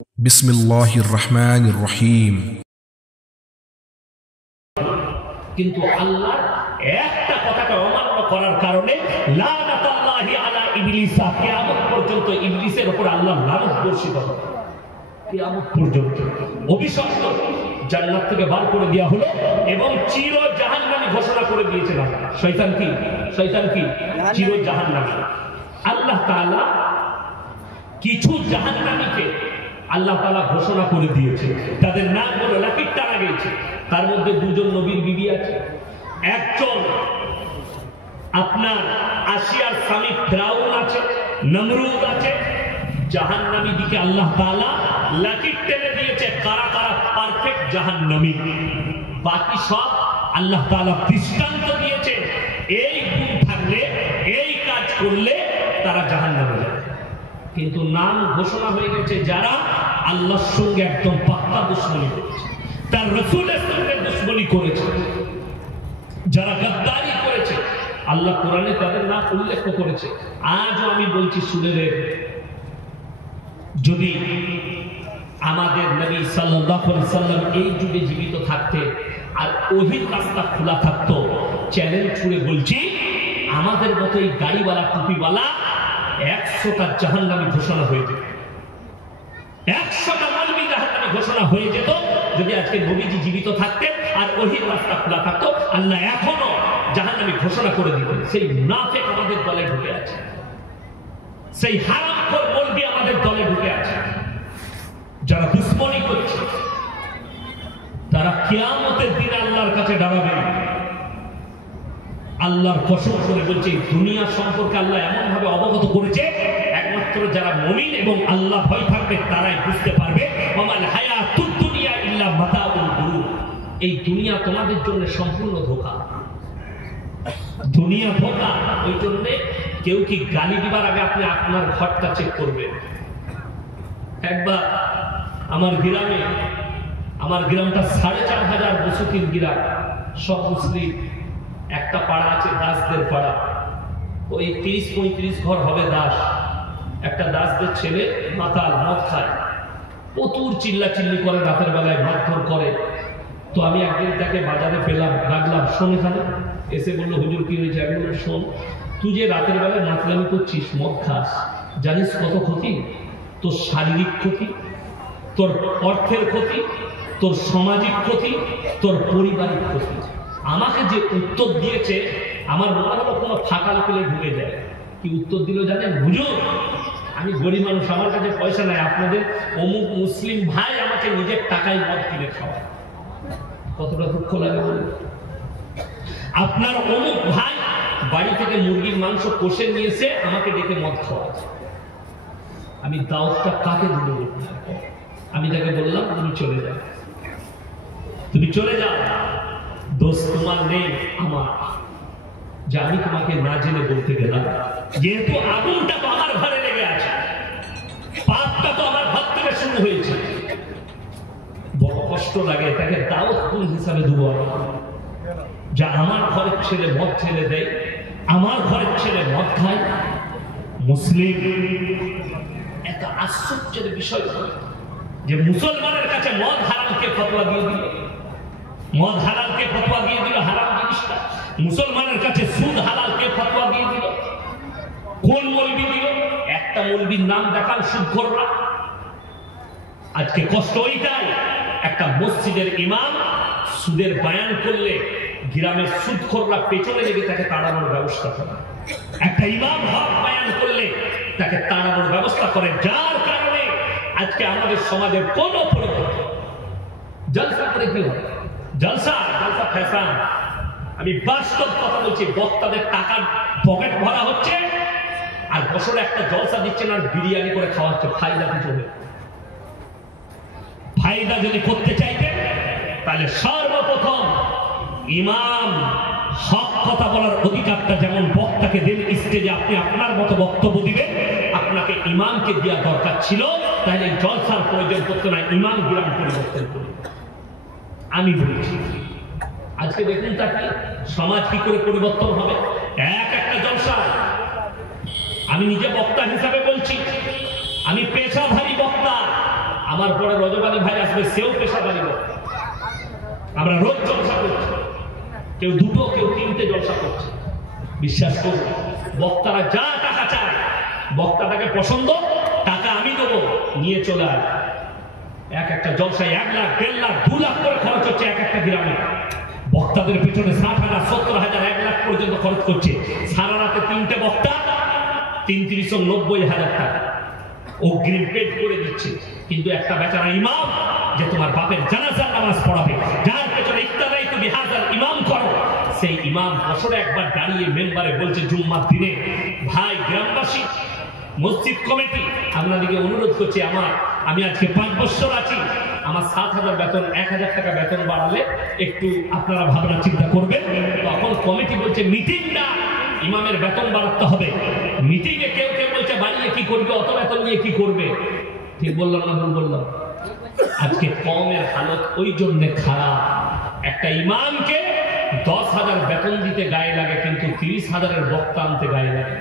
বিসমিল্লাহির রহমানির রহিম। কিন্তু আল্লাহ একটা কথাকে অমান্য করার কারণে লানাতুল্লাহি আলা ইবলিস, কিয়ামত পর্যন্ত ইবলিসের উপর আল্লাহর লানত বর্ষিত হবে। কিয়ামত পর্যন্ত অভিশপ্ত জান্নাত থেকে বার করে দেওয়া হলো এবং চির জাহান্নামী ঘোষণা করে দিয়েছেন। শয়তান কি চির জাহান্নামী। আল্লাহ তাআলা কিছু জাহান্নামীকে আল্লাহ তাআলা ঘোষণা করে দিয়েছে, তাদের নাম হলো লাকির টানা গেছে। তার মধ্যে দুজন নবীর বিবি আছে, একজন আপনার আসিয়ার স্বামী ফিরাউন আছে, নমরুদ আছে। জাহান্নামী দিকে আল্লাহ তাআলা লাকির টেনে দিয়েছে কারা কারা পারফেক্ট জাহান্নামী। বাকি সব আল্লাহ তাআলা দৃষ্টান্ত দিয়েছে, এই গুণ থাকলে, এই কাজ করলে তারা জাহান্নামে যাবে। কিন্তু নাম ঘোষণা হয়ে গেছে যারা আল্লাহর সঙ্গে একদম পাক্কা দুশমনী করেছে, তার রাসূলের সঙ্গে দুশমনী করেছে, যারা গাদ্দারি করেছে, আল্লাহ কোরআনে তাদের নাম উল্লেখ করেছে। আজও আমি বলছি শুনে রে, যদি আমাদের নবী সাল্লাল্লাহু আলাইহি সাল্লাম এই যুগে জীবিত থাকতে আর ওহীর রাস্তা খোলা থাকতো, চ্যালেঞ্জ ছুড়ে বলছি আমাদের মতো এই গাড়িওয়ালা টুপিওয়ালা 100টা জাহান্নামী ঘোষণা হয়ে যেত, 100টা মালবী জাহান্নামী ঘোষণা হয়ে যেত যদি আজকে নবীজি জীবিত থাকতেন আর ওহীর রাস্তা খোলা থাকতো। আল্লাহ এখনো জাহান্নামী ঘোষণা করে দিতেন। সেই মুনাফিক আমাদের দলে ঢুকে আছে, সেই হারামখোর মালবী আমাদের দলে ঢুকে আছে, যারা দুশমনী করছে, তারা কিয়ামতের দিন আল্লাহর কাছে দাঁড়াবে। আল্লাহর কসম করে বলছে দুনিয়া সম্পর্কে আল্লাহ এমন ভাবে অবগত করেছে, একমাত্র যারা মুমিন এবং আল্লাহ ভয় থাকবে তারাই বুঝতে পারবে। ওয়ামাল হায়াতুদ দুনিয়া ইল্লা মাতাউল গুরুর, এই দুনিয়া তোমাদের জন্য সম্পূর্ণ ধোঁকা, দুনিয়া ধোঁকা। ওই জন্য কেউ কি গালি দিবার আগে আপনি আপনার ঘরটা চেক করবেন। একবার আমার গ্রামটা 4500 বসতির গ্রাম, সব মুসলিম। একটা পাড়া আছে দাসদের পাড়া, ওই 30-35 ঘর হবে দাস। একটা দাসদের ছেলে মাতাল, মদ খায়, প্রচুর চিল্লাচিল্লি করে, রাতের বেলায় মারধর করে। তো আমি একদিন তাকে বাজারে পেলাম, ডাকলাম, শোন এখানে। এসে বললো হুজুর কি হয়েছে? আমি বললাম শোন, তুই যে রাতের বেলায় মাতলামি করছিস, মদ খাস, জানিস কত ক্ষতি? তোর শারীরিক ক্ষতি, তোর অর্থের ক্ষতি, তোর সামাজিক ক্ষতি, তোর পারিবারিক ক্ষতি। আমাকে যে উত্তর দিয়েছে আমার মনে হলো কোনো ফাঁকাল পেলে ঢুকে যায়। কি উত্তর দিল জানেন? হুজুর আমি গরিব মানুষ, আমার কাছে পয়সা নাই, আপনাদের অমুক মুসলিম ভাই আমাকে নিজের টাকায় মদ কিনে খাওয়ায়। কতটা দুঃখ লাগে বলুন? আপনার অমুক ভাই বাড়ি থেকে মুরগির মাংস কষে নিয়েছে, আমাকে ডেকে মদ খাওয়ায়। আমি দাওয়াতটা কাকে দিল? আমি তাকে বললাম তুমি চলে যাও, তুমি চলে যাও, দোষ তোমার নেই আমার, যে আমি তোমাকে না জেনে বলতে গেলাম। যেহেতু আগুনটা তো আমার ঘরে লেগে আছে, পাপটা তো আমার ঘর থেকে শুরু হয়েছে, বড় কষ্ট লাগে। তাকে দাওয়াত কোন হিসাবে দেবো? যা আমার ঘরের ছেলে মদ ছেলে দেয়, আমার ঘরের ছেলে মদ খায়, মুসলিম। এত আশ্চর্যের বিষয় যে মুসলমানের কাছে মদ হারামকে ফতোয়া দিয়ে দিল, মদ হালালকে ফতোয়া দিয়ে দিল, হারাম জিনিসটা। মুসলমানের কাছে সুদ হালালকে ফতোয়া দিয়ে দিল। কোন মৌলবি দিল? একটা মৌলবির নাম দেখান, সুদখোররা। আজকে কষ্ট ওইটাই, একটা মসজিদের ইমাম সুদের বয়ান করলে গ্রামের সুদখোররা পেছনে লেগে তাকে তাড়ানোর ব্যবস্থা করে। একটা ইমাম হক বয়ান করলে তাকে তাড়ানোর ব্যবস্থা করে, যার কারণে আজকে আমাদের সমাজের কোন পরিবর্তন। জলসা করে কি হয়? জলসা ফ্যাশন। আমি বাস্তব কথা বলছি, বক্তাদের টাকার পকেট ভরা হচ্ছে আর বছরে একটা জলসা দিচ্ছেন আর বিরিয়ানি করে খাওয়াচ্ছে। ফায়দা কি চলে? ফায়দা যদি করতে চাইতেন তাহলে সর্বপ্রথম ইমাম হক কথা বলার অধিকারটা যেমন বক্তাকে দেন, স্টেজে আপনি আপনার মতো বক্তব্য দিবেন, আপনাকে ইমামকে দেওয়া দরকার ছিল। তাহলে জলসার প্রয়োজন করতে না, ইমাম গ্রাম পরিবর্তন করুন। আমি বলছি আজকে দেখুন তাকে সমাজ কি করে পরিবর্তন হবে একটা জলসা। আমি নিজে বক্তা হিসাবে বলছি, আমি পেশাধারী বক্তা, আমার পরে রজবালী ভাই আসবে, সেও পেশাদারি বক্তা। আমরা রোজ জলসা করছি, কেউ দুটো কেউ তিনটে জলসা করছে। বিশ্বাস করুন, বক্তারা যা টাকা চায়, বক্তাটাকে পছন্দ, টাকা আমি দেবো, নিয়ে চলে আয়। এক একটা জলসায় 1 লাখ, 1.5 লাখ, 2 লাখ করে খরচ হচ্ছে এক একটা গ্রামে। বক্তাদের পিছনে 60,000, 70,000, 1 লাখ পর্যন্ত খরচ করছে। সারা রাতে 3টে বক্তা, 3,90,000 টাকা অগ্রিম পেড করে দিচ্ছে। কিন্তু একটা বেচারা ইমাম যে তোমার বাপের জানাজার নামাজ পড়াবে, যার পেছনে ইক্তাদাই তুমি হাজার ইমাম করো, সেই ইমাম বছরে একবার দাঁড়িয়ে মেম্বারে বলছে জুম্মার দিনে, ভাই গ্রামবাসী, মসজিদ কমিটি, আপনাদেরকে অনুরোধ করছি, আমি আজকে 5 বছর আছি, আমার 7,000 বেতন, 1,000 টাকা বেতন বাড়ালে একটু আপনারা ভাবনা চিন্তা করবেন। তখন কমিটি বলছে মিটিং না, ইমামের বেতন বাড়াতে হবে। মিটিংয়ে কেউ কেউ বলছে বাড়িয়ে কি করবে, অত বেতন নিয়ে কি করবে। ঠিক বললাম না ভুল বললাম? আজকে কমের হালত ওই জন্য খারাপ, একটা ইমামকে 10,000 বেতন দিতে গায়ে লাগে, কিন্তু 30,000-এর বক্তা আনতে গায়ে লাগে।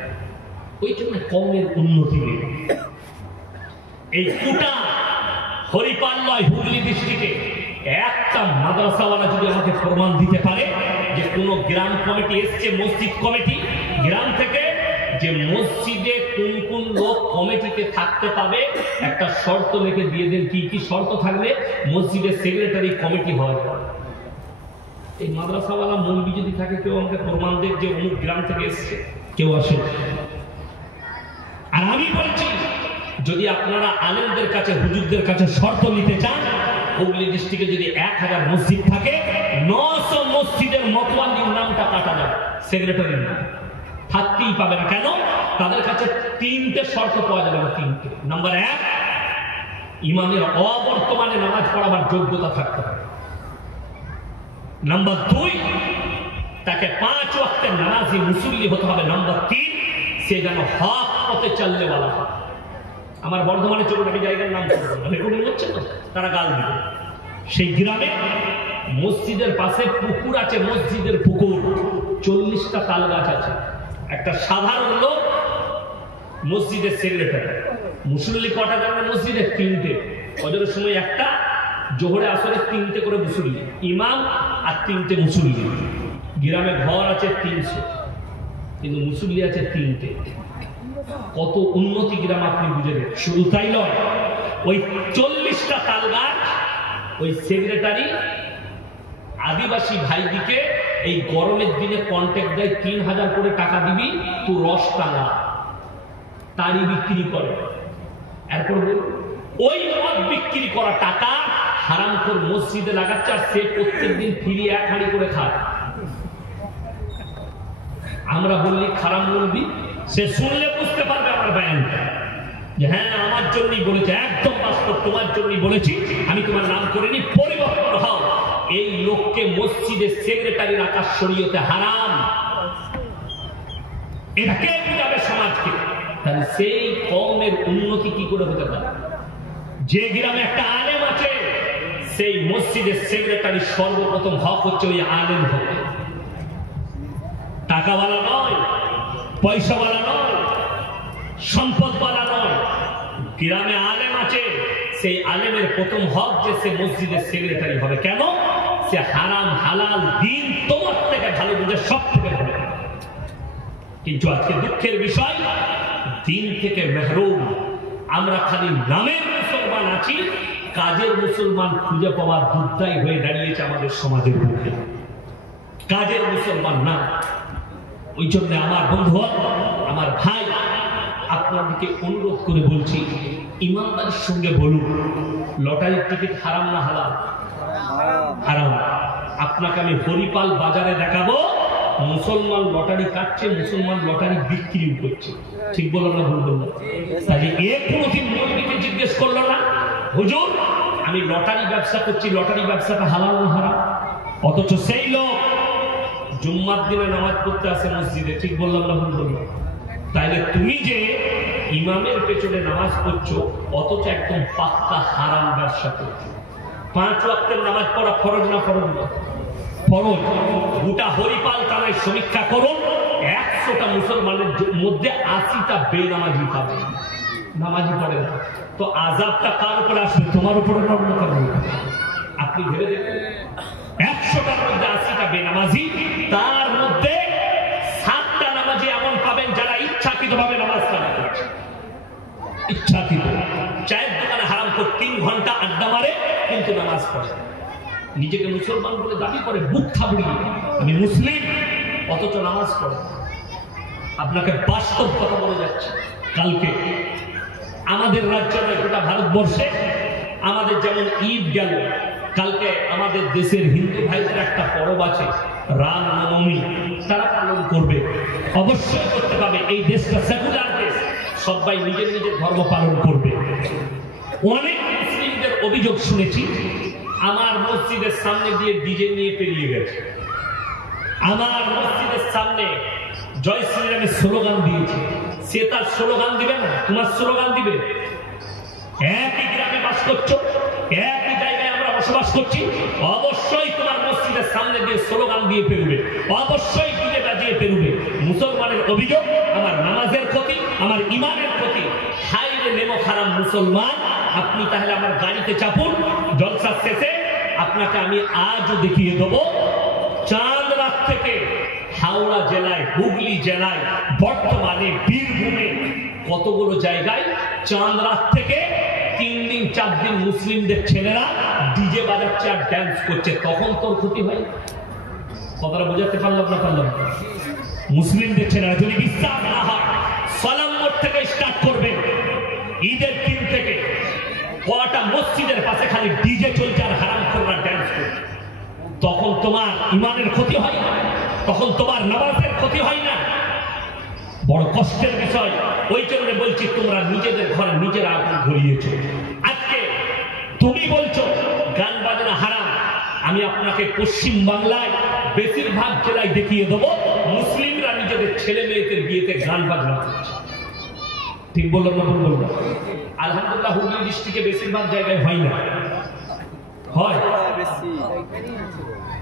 ওই জন্য কমের উন্নতি নেই। এই কুটা হরিপাল্লয় হুগলি ডিস্ট্রিক্টে একটা মাদ্রাসাওয়ালা যদি আমাকে প্রমাণ দিতে পারে যে কোন গ্রাম কমিটি এসছে, মসজিদ কমিটি, গ্রাম থেকে, যে মসজিদে কোন কোন লোক কমিটিতে থাকতে পাবে, একটা শর্ত লিখে দিয়ে দেন, কি কি শর্ত থাকলে মসজিদের সেক্রেটারি কমিটি হয়। এই মাদ্রাসাওয়ালা মৌলবি যদি থাকে, কেউ আমাকে প্রমাণ দেন যে অমুক গ্রাম থেকে এসছে, কেউ আসে। আর আমি বলছি, যদি আপনারা আলেমদের কাছে, হুজুরদের কাছে শর্ত নিতে চান, হুগলি ডিস্ট্রিক্টে যদি 1000 মসজিদ থাকে, 900 মসজিদের মতওয়ালির নামটা কাটা যাবে, সেক্রেটারির নাম থাকতেই পাবে না। কেন? তাদের কাছে 3টে শর্ত পাওয়া যাবে না। 3টে। নাম্বার 1, ইমামের অবর্তমানে নামাজ পড়াবার যোগ্যতা থাকতে হবে। নাম্বার 2, তাকে 5 ওয়াক্তের নামাজি মুসল্লি হতে হবে। নাম্বার 3, সে যেন হক পথে চললে वाला হয়। আমার বর্ধমানে চলুন, আমি জায়গার নাম রেকর্ডিং হচ্ছে তো, তারা গাল দিবে। সেই গ্রামে মসজিদের পাশে পুকুর আছে, মসজিদের পুকুর, 40টা তাল গাছ আছে। একটা সাধারণ লোক মসজিদের সেক্রেটারি, মুসল্লি কটা জানে মসজিদে? 3টে। ফজরের সময় একটা, জোহরে আসরে 3টে করে মুসল্লি, ইমাম আর 3টে মুসল্লি। গ্রামে ঘর আছে 300, কিন্তু মুসল্লি আছে 3টে। কত উন্নতি গ্রাম আপনি বুঝে নেন। শুধু তাই নয়, ওই 40টা তাল গাছ, ওই সেক্রেটারি আদিবাসী ভাইদিকে এই গরমের দিনে কন্ট্যাক্ট দেয়, 3000 করে টাকা দিবি, তুই রস টাঙা, তারই বিক্রি করে। এরপর ওই মদ বিক্রি করা টাকা হারামখোর মসজিদে লাগাচ্ছে, আর সে প্রত্যেকদিন ফিরিয়ে 1 হাঁড়ি করে খায়। আমরা বললি খারাপ বলবি, সে শুনলে বুঝতে পারবে আমার বয়ানটা, যে হ্যাঁ আমার জন্যই বলেছে, একদম বাস্তব, তোমার জন্যই বলেছি, আমি তোমার নাম করিনি, পরিবর্তন হও। এই লোককে মসজিদের সেক্রেটারি রাখা শরীয়তে হারাম। এটা কে বুঝাবে সমাজকে? তাহলে সেই কওমের উন্নতি কি করে হতে পারে? যে গ্রামে একটা আলেম আছে, সেই মসজিদের সেক্রেটারি সর্বপ্রথম হক হচ্ছে ওই আলেম হক। টাকাওয়ালা নয়, পয়সাওয়ালা নয়, সম্পদওয়ালা নয়। গ্রামে আলেম আছে, সেই আলেমের প্রথম হক যে সে মসজিদের সেক্রেটারি হবে। কেন? সে হারাম হালাল দিন তোমার থেকে ভালো বুঝে, সব থেকে ভালো। কিন্তু আজকে দুঃখের বিষয়, দিন থেকে মেহরুম। আমরা খালি নামের মুসলমান আছি, কাজের মুসলমান খুঁজে পাওয়ার দুর্দায় হয়ে দাঁড়িয়েছে আমাদের সমাজের মধ্যে। কাজের মুসলমান না। ওই জন্য আমার বন্ধু, আমার ভাই, আপনাদেরকে অনুরোধ করে বলছি, ইমানদারির সঙ্গে বলুন, লটারির টিকিট হারাম না হালাল? হারাম। আপনাকে আমি হরিপাল বাজারে দেখাবো, মুসলমান লটারি কাটছে, মুসলমান লটারি বিক্রি করছে। ঠিক বললাম না ভুল বললাম? তাহলে কোনোদিন মৌলবীকে জিজ্ঞেস করলো না, হুজুর আমি লটারি ব্যবসা করছি, লটারি ব্যবসাটা হালাল না হারাম? অথচ সেই লোক জুম্মার দিনে নামাজ পড়তে আসে মসজিদে। ঠিক বললাম না ভুল বললাম? তাইলে তুমি যে ইমামের পেছনে নামাজ পড়ছো, অথচ একদম পাক্কা হারাম ব্যবসা করছো। 5 ওয়াক্তের নামাজ পড়া ফরজ না ফরজ না? ফরজ। গোটা হরিপাল থানায় সমীক্ষা করুন, 100টা মুসলমানের মধ্যে 80টা বেনামাজি পাবে। নামাজি পড়ে না, তো আযাবটা কার উপরে আসবে? তোমার উপরে না অন্য কারোর উপরে? আপনি ভেবে দেখুন, 100টার মধ্যে 80টা বেনামাজি, তার মধ্যে 7টা নামাজি এমন পাবেন যারা ইচ্ছাকৃতভাবে নামাজ কাজা করছে। ইচ্ছাকৃত চায়ের দোকানে হারাম করে 3 ঘন্টা আড্ডা মারে, কিন্তু নামাজ পড়ে। নিজেকে মুসলমান বলে দাবি করে, বুক থাবড়িয়ে আমি মুসলিম, অথচ নামাজ পড়ে। আপনাকে বাস্তব কথা বলে যাচ্ছে। কালকে আমাদের রাজ্য নয়, গোটা ভারতবর্ষে আমাদের যেমন ঈদ গেল, কালকে আমাদের দেশের হিন্দু ভাইদের একটা পরব আছে, রাম নবমী, তারা পালন করবে। অবশ্যই করতে পাবে, এই দেশটা সেকুলার দেশ, সবাই নিজের নিজের ধর্ম পালন করবে। অনেক মুসলিমদের অভিযোগ শুনেছি, আমার মসজিদের সামনে দিয়ে ডিজে নিয়ে পেরিয়ে গেছে, আমার মসজিদের সামনে জয় শ্রীরামের স্লোগান দিয়েছে। সে তার স্লোগান দিবে না, তোমার স্লোগান দিবে। একই গ্রামে বাস করছো, একই জায়গায় আমরা বসবাস করছি, অবশ্যই তোমার মসজিদের সামনে দিয়ে স্লোগান দিয়ে পেরুবে, অবশ্যই ডিজে বাজিয়ে পেরুবে। মুসলমানের অভিযোগ, আমার নামাজের ক্ষতি, আমার ইমানের ক্ষতি। হায়রে নেমো খারাপ মুসলমান, আপনি তাহলে আমার গাড়িতে চাপুন, জলসা শেষে আপনাকে আমি আজও দেখিয়ে দেবো চাঁদ রাত থেকে হাওড়া জেলায়, হুগলি জেলায়, বর্তমানে বীরভূমে কতগুলো জায়গায় চাঁদ রাত থেকে 3 দিন 4 দিন মুসলিমদের ছেলেরা ডিজে বাজাচ্ছে আর ড্যান্স করছে। তখন তোর ক্ষতি হয়? কথাটা বোঝাতে পারলাম না? পারলাম। মুসলিমদের ছেলেরা যদি বিশ্বাস না হয়, সালাম মোড় থেকে স্টার্ট করবে, ঈদের দিন থেকে কটা মসজিদের পাশে খালি ডিজে চলছে আর হারামখোররা ড্যান্স করছে, তখন তোমার ইমানের ক্ষতি হয় না? তখন তোমার নামাজের ক্ষতি হয় না? বড় কষ্টের বিষয়। ওই জন্য বলছি, তোমরা নিজেদের ঘরে নিজের আগুন ধরিয়েছো। আজকে তুমি বলছো গান বাজনা হারাম, আমি আপনাকে পশ্চিম বাংলায় বেশিরভাগ জেলায় দেখিয়ে দেবো মুসলিমরা নিজেদের ছেলে মেয়েদের বিয়েতে গান বাজনা করছে। ঠিক বললাম না? ভুল বললাম? আলহামদুলিল্লাহ, হুগলি ডিস্ট্রিক্টে বেশিরভাগ জায়গায় হয় না, হয়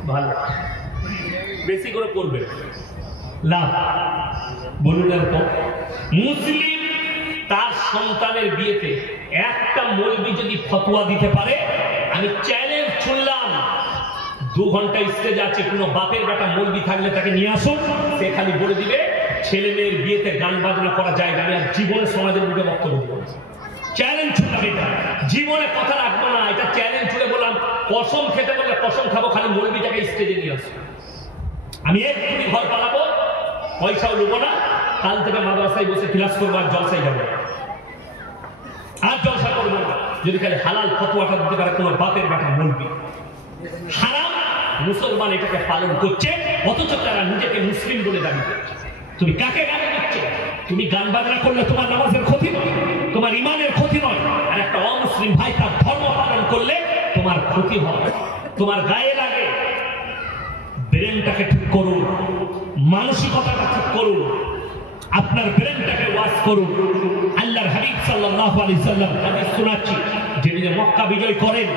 ভালো, বেশি করে করবে লাভ। বলুন এরকম, মুসলিম তার সন্তানের বিয়েতে একটা মৌলবি যদি ফতোয়া দিতে পারে, আমি চ্যালেঞ্জ ছুড়লাম, 2 ঘন্টা স্টেজ আছে, কোনো বাপের বেটা মৌলবি থাকলে তাকে নিয়ে আসুন, সে খালি বলে দিবে ছেলে মেয়ের বিয়েতে গান বাজনা করা যায় না। আমি আর জীবনে সমাজের মুখে বক্তব্য দিব, চ্যালেঞ্জ ছুড়লাম, এটা জীবনে কথা রাখবো না, এটা চ্যালেঞ্জ ছুড়ে বললাম। কসম খেতে বললে কসম খাবো, খালি মৌলবিটাকে স্টেজে নিয়ে আসবো। আমি এক্ষুনি ঘর পালাবো, পয়সাও নেবো না, কাল থেকে মাদ্রাসায় বসে ক্লাস করবো আর জলসায় যাবো, আর জলসা করবো না যদি খালি হালাল ফতোয়াটা দিতে পারে কোনো বাপের বেটা মৌলবি। হারাম মুসলমান এটাকে পালন করছে, অথচ তারা নিজেকে মুসলিম বলে দাবি করছে। তুমি কাকে গালি দিচ্ছ? তুমি গান বাজনা করলে তোমার নামাজের ক্ষতি নয়, তোমার ইমানের ক্ষতি নয়, আর একটা অমুসলিম ভাই তার ধর্ম পালন করলে তোমার ক্ষতি হবে, তোমার গায়ে লাগে। ব্রেনটাকে ঠিক করুন, মানসিকতাটা ঠিক করুন, আপনার ব্রেনটাকে ওয়াশ করুন। আল্লাহর হাবিব সাল্লাল্লাহু আলাইহি সাল্লাম হাদিস শোনাচ্ছি, যেদিন মক্কা বিজয় করেন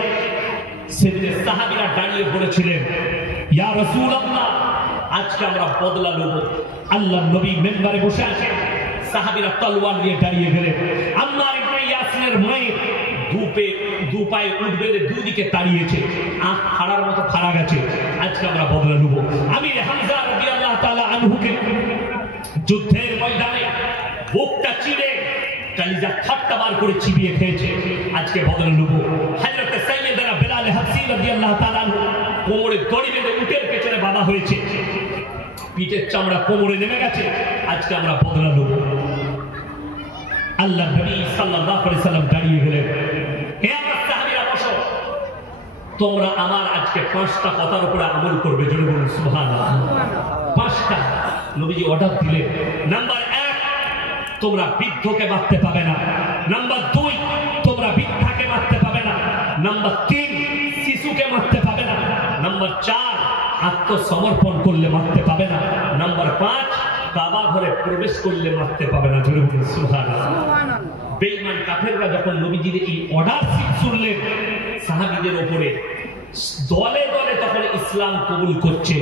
সেদিন সাহাবীরা দাঁড়িয়ে পড়েছিলেন, ইয়া রাসূলুল্লাহ, আজকে আমরা বদলা নেব। আল্লাহর নবী মেম্বারে বসে আছেন, সাহাবীরা তলোয়ার নিয়ে দাঁড়িয়ে গেলেন। আম্মার ইবনে ইয়াসিনের মায়ের দু পায়ে উঠ বেঁধে দুদিকে দাঁড়িয়েছে, আঁখ ফাড়ার মতো ফাড়া গেছে, আজকে আমরা বদলা নেব। আমির হামজা রাদিয়াল্লাহু তাআলা আনহুকে যুদ্ধের ময়দানে বুকটা চিরে কালিজা ঠাট্টা বার করে চিবিয়ে খেয়েছে, আজকে বদলা নেব। হযরত সাইয়েদনা বেলাল হাবশী রাদিয়াল্লাহু তাআলা কোমরে দড়ি বেঁধে উটের পেছনে বাঁধা হয়েছে, পিঠের চামড়া কোমরে নেমে গেছে, আজকে আমরা বদলা নেব। আল্লাহ নবী সাল্লাল্লাহু আলাইহি সাল্লাম দাঁড়িয়ে গেলেন, হে আমার সাহাবীরা বসো, তোমরা আমার আজকে 5টা কথার উপরে আমল করবে, জোরে বলুন সুবহানাল্লাহ। 5টা নবীজি অর্ডার দিলেন। নাম্বার 1, তোমরা বৃদ্ধকে মারতে পাবে না। নাম্বার 2, তোমরা বৃদ্ধাকে মারতে পাবে না। নাম্বার 3, শিশুকে মারতে পাবে না। নাম্বার 4, আত্মসমর্পণ করলে মারতে পাবে না। নাম্বার 5, কাবা ঘরে প্রবেশ করলে মারতে পাবে না, জোরে বলুন সুবহানাল্লাহ। বেঈমান কাফেররা যখন নবীজির এই অর্ডার শুনলেন সাহাবীদের উপরে, দলে দলে তখন ইসলাম কবুল করছে।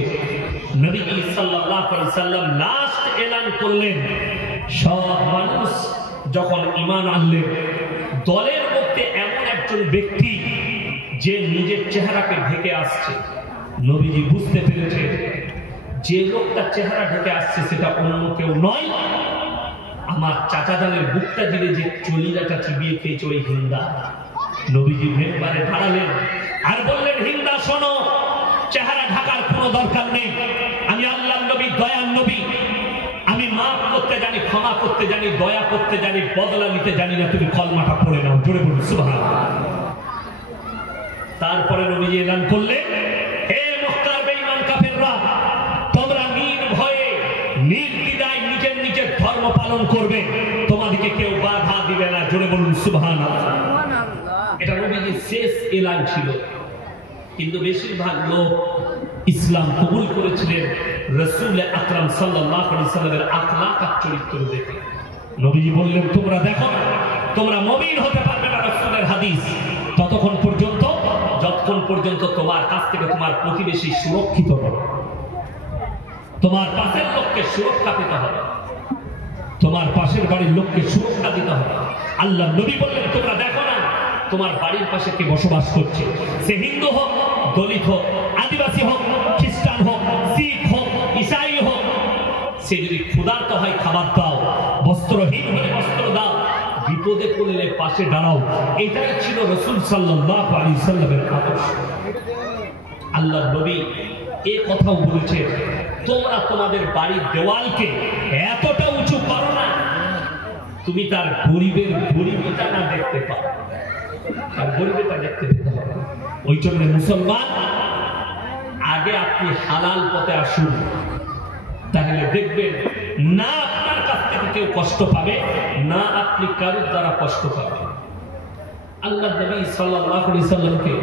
নবী সাল্লাল্লাহু আলাইহি সাল্লাম লাস্ট এলান করলেন, সব মানুষ যখন ঈমান আনলেন, দলের মধ্যে এমন একজন ব্যক্তি যে নিজের চেহারাকে ঢেকে আসছে, নবীজি বুঝতে পেরেছে যে লোকটা চেহারা ঢেকে আসছে সেটা অন্য কেউ নয়, আমার চাচা জানের বুকটা দিলে যে চলিরাটা চিবিয়ে খেয়েছে ওই হিন্দা। নবীজি মেম্বারে দাঁড়ালেন আর বললেন, হিন্দা শোনো, চেহারা ঢাকার কোনো দরকার নেই। আমি আল্লাহর নবী, দয়ার নবী, আমি মাফ করতে জানি, ক্ষমা করতে জানি, দয়া করতে জানি, বদলা নিতে জানি না। তুমি কলমাটা পড়ে নাও, জোরে বলুন সুবহানাল্লাহ। তারপরে নবীজি এলান করলেন, হে মুখতার বেঈমান কাফেররা, তোমরা নির্ভয়ে নির্দ্বিধায় নিজের নিজের ধর্ম পালন করবে, তোমাদেরকে কেউ বাধা দিবে না, জোরে বলুন সুবহানাল্লাহ। এটা নবীজির শেষ এলান ছিল। কিন্তু বেশিরভাগ লোক ইসলাম কবুল করেছিলেন রাসূল আকরাম সাল্লাল্লাহু আলাইহি সাল্লামের আখলাক আর চরিত্র দেখে। নবীজি বললেন, তোমরা দেখো না, তোমরা মুমিন হতে পারবে না রাসূলের হাদিস ততক্ষণ পর্যন্ত যতক্ষণ পর্যন্ত তোমার কাছ থেকে তোমার প্রতিবেশী সুরক্ষিত হবে, তোমার পাশের লোককে সুরক্ষা পেতে হবে, তোমার পাশের বাড়ির লোককে সুরক্ষা দিতে হবে। আল্লাহ নবী বললেন, তোমরা দেখো না তোমার বাড়ির পাশে কে বসবাস করছে, সে হিন্দু হোক, দলিত হোক, আদিবাসী হোক, খ্রিস্টান হোক, শিখ হোক, ঈসাই হোক, সে যদি ক্ষুধার্ত হয় খাবার দাও, বস্ত্রহীন হলে বস্ত্র দাও, বিপদে পড়লে পাশে দাঁড়াও। এটাই ছিল রাসূল সাল্লাল্লাহু আলাইহি সাল্লামের আদর্শ। আল্লাহ নবী এই কথাও বলেছে, তোমরা তোমাদের বাড়ির দেওয়ালকে এতটা উঁচু করো না তুমি তার গরিবের গরিবটা না দেখতে পাও, তার গরিবটা দেখতে পেতে হবে। ওই জন্য মুসলমান, আগে আপনি হালাল পথে আসুন, তাহলে দেখবেন না আপনার কাছ থেকে কেউ কষ্ট পাবে, না আপনি কারোর দ্বারা কষ্ট পাবেন। আল্লাহ নবী সাল্লাল্লাহু আলাইহি সাল্লামকে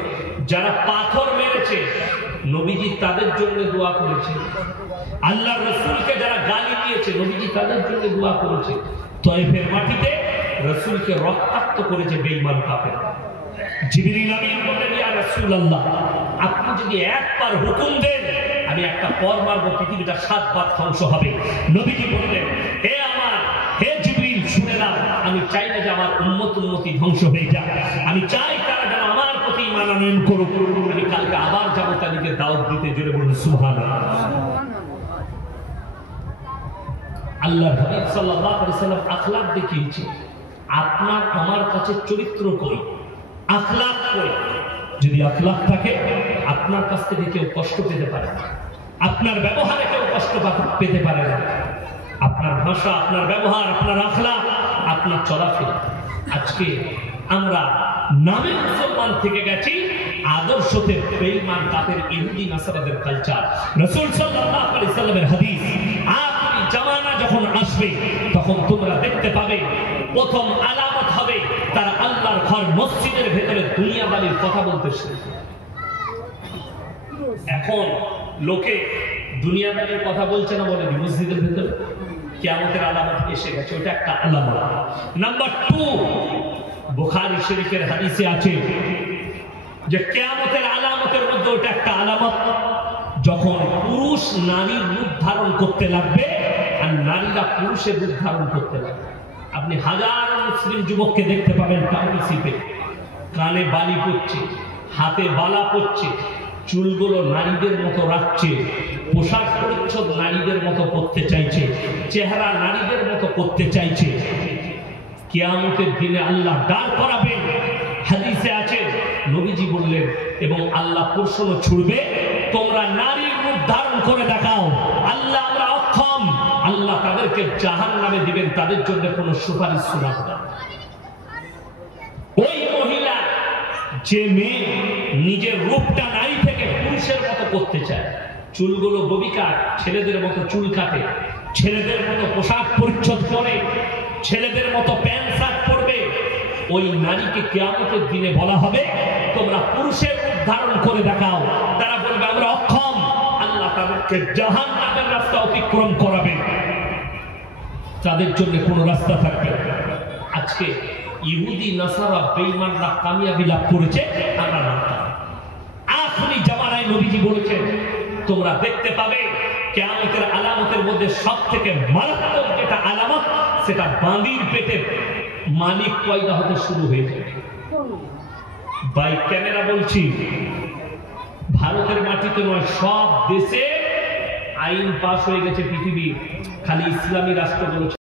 যারা পাথর মেরেছে, নবীজি তাদের জন্য দোয়া করেছে। আল্লাহ রাসূলকে যারা গালি দিয়েছে, নবীজি তাদের জন্য দোয়া করেছে। তায়েফের মাটিতে রাসূলকে রক্তাক্ত করেছে বেঈমান কাফের। জিবরিল আমিন বললেন, ইয়া রাসূলুল্লাহ, আপনি যদি একবার হুকুম দেন আমি একটা পর মারব, পৃথিবীটা 7 ভাগ ধ্বংস হবে। নবীজি বললেন, হে জিবরিল, শুনে নাও, আমি চাই না যে আমার উম্মতি ধ্বংস হয়ে যায়, আমি চাই তারা যেন আমার প্রতি ঈমান আনয়ন করুক। আমি কালকে আবার যাবো তাদেরকে দাওয়াত দিতে, জোরে বলুন সুবহানাল্লাহ। আল্লাহর হাবিব সাল্লাল্লাহু আলাইহি সাল্লাম আখলাক দেখিয়েছে। আপনার আমার কাছে চরিত্র কই, আখলাক কই। যদি আখলাক থাকে, আপনার কাছ থেকে কেউ কষ্ট পেতে পারে না, আপনার ব্যবহারে কেউ কষ্ট পেতে পারে না। আপনার ভাষা, আপনার ব্যবহার, আপনার আখলাক, আপনার চলাফেরা। আজকে আমরা নামে মুসলমান থেকে গেছি, আদর্শতে বেঈমান কাফের ইহুদি নাসারাদের কালচার। রাসূল সাল্লাল্লাহু আলাইহি সাল্লামের হাদিস, আখিরি জামানা যখন আসবে তখন তোমরা দেখতে পাবে প্রথম আলামত হবে তারা আল্লাহর ঘর মসজিদের ভেতরে দুনিয়াদারির কথা বলতে শিখবে। এখন লোকে দুনিয়াদারির কথা বলছে না, বলে মসজিদের ভেতরে। কিয়ামতের আলামত এসে গেছে, ওটা একটা আলামত। নাম্বার 2, বুখারী শরীফের হাদিসে আছে যে কিয়ামতের আলামতের মধ্যে ওটা একটা আলামত, যখন পুরুষ নারীর রূপ ধারণ করতে লাগবে আর নারীরা পুরুষের রূপ ধারণ করতে লাগবে। আপনি হাজার মুসলিম যুবককে দেখতে পাবেন টাউনশিপে, কানে বালি পড়ছে, হাতে বালা পড়ছে, চুলগুলো নারীদের মতো রাখছে, পোশাক পরিচ্ছদ নারীদের মতো করতে চাইছে, চেহারা নারীদের মতো করতে চাইছে। কিয়ামতের দিনে আল্লাহ দাঁড় করাবেন। হাদিসে আছে, নবীজি বললেন, এবং আল্লাহ প্রশ্ন ছুড়বে, তোমরা নারীর রূপ ধারণ করে দেখাও। আল্লাহ আমরা অক্ষম, আল্লাহ তাদেরকে জাহান্নামে দিবেন, তাদের জন্য কোনো সুপারিশ শোনাবে না। ওই মহিলা, যে মেয়ে নিজের রূপটা নারী থেকে পুরুষের মতো করতে চায়, চুলগুলো ববিকার, ছেলেদের মতো চুল কাটে, ছেলেদের মতো পোশাক পরিচ্ছদ পরে, ছেলেদের মতো প্যান্ট শার্ট পরবে, ওই নারীকে কিয়ামতের দিনে বলা হবে তোমরা পুরুষের রূপ ধারণ করে দেখাও। তারা বলবে আমরা অক্ষম, আল্লাহ তাদেরকে জাহান্নামের রাস্তা অতিক্রম করাবে, তাদের জন্য কোনো রাস্তা থাকবে না। আজকে ইহুদি নাসারা বেঈমানরা কামিয়াবি লাভ করেছে, আমরা না। আখরি জামানায় নবীজি বলেছেন, তোমরা দেখতে পাবে কিয়ামতের আলামতের মধ্যে সবথেকে মারাত্মক যেটা আলামত, সেটা বাঁদির পেটে মালিক পয়দা হতে শুরু হয়ে যাবে। বাই ক্যামেরা বলছি, ভারতের মাটিতে নয়, সব দেশে আইন পাস হয়ে গেছে পৃথিবীর, খালি ইসলামী রাষ্ট্রগুলো